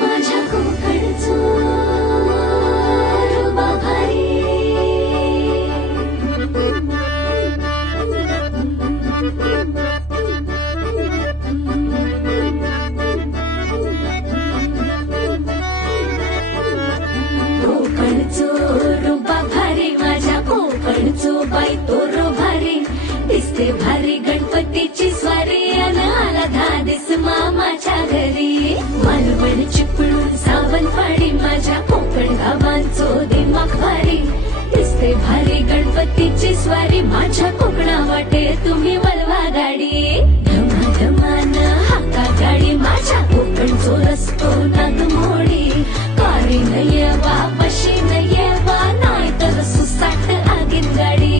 माझ्या कोकणचं रुबा भारी, कोकणचं रुबा भारी, माझ्या कोकणचं बाई तो रो भारी, दिसते भारी गणपतीची स्वारी, अन आला धादिस मामाच्या घरी. मालवण चिपळूण सावंतवाडी, माझ्या कोकण गावांचो दिमाग भारी, दिसते भारी गणपतीची स्वारी, माझ्या कोकणा वाटे तुम्ही